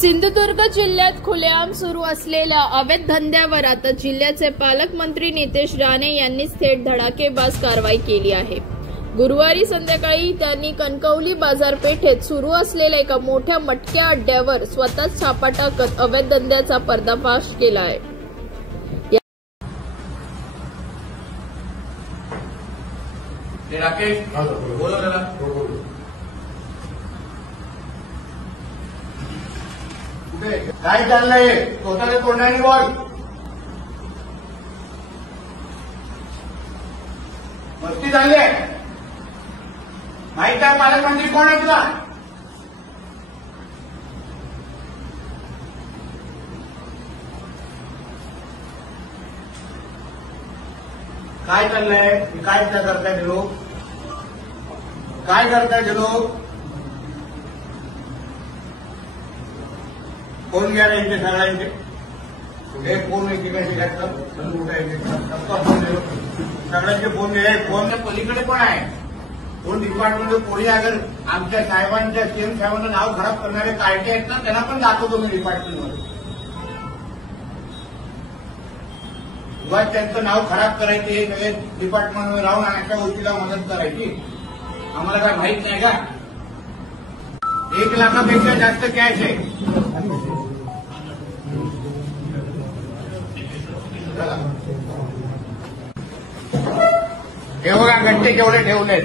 सिंधुदुर्ग जिल्ह्यात खुलेआम सुरू असलेल्या अवैध धंद्यावर आता जिल्ह्याचे पालकमंत्री नितेश राणे यांनी थेट धडाकेबाज कारवाई केली आहे। गुरुवारी संध्याकाळी त्यांनी कणकवली बाजारपेठेत सुरू असलेल्या एका मोठ्या मटक्या अड्ड्यावर स्वतःच छापा टाकत अवैध धंद्याचा पर्दाफाश केला आहे। काय चाललंय स्वतःला तोंडाने बोल। मस्ती झाली आहे माहिती आहे पालकमंत्री कोण आहे तुला? काय चाललंय काय करताय ते लोक? काय करताय ते लोक? फोन घ्या यांचे सगळ्यांचे हे फोन एकेकाशी घातलं फोन देऊ सगळ्यांचे फोन घे। फोन पलीकडे पण आहे फोन डिपार्टमेंट कोणी अगर आमच्या साहेबांच्या सीएम साहेबांचं नाव खराब करणारे कार्टे आहेत ना त्यांना पण दाखवतो मी डिपार्टमेंटमध्ये। उगाच त्यांचं नाव खराब करायचे सगळे डिपार्टमेंटमध्ये राहून अशा गोष्टीला मदत करायची आम्हाला काय माहित नाही का? 1 लाखापेक्षा जास्त कॅश आहे। हे बघा घंटे केवढे ठेवले